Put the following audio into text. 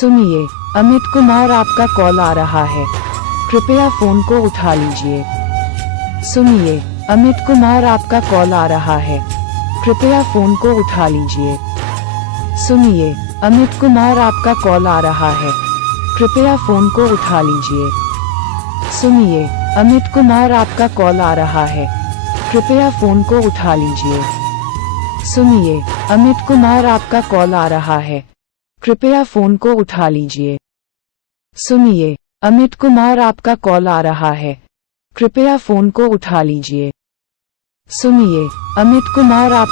सुनिए, अमित कुमार आपका कॉल आ रहा है, कृपया फोन को उठा लीजिए। सुनिए, अमित कुमार आपका कॉल आ रहा है, कृपया फोन को उठा लीजिए। सुनिए, अमित कुमार आपका कॉल आ रहा है, कृपया फोन को उठा लीजिए। सुनिए, अमित कुमार आपका कॉल आ रहा है, कृपया फोन को उठा लीजिए। सुनिए, अमित कुमार आपका कॉल आ रहा है, कृपया फोन को उठा लीजिए। सुनिए, अमित कुमार आपका कॉल आ रहा है, कृपया फोन को उठा लीजिए। सुनिए, अमित कुमार आप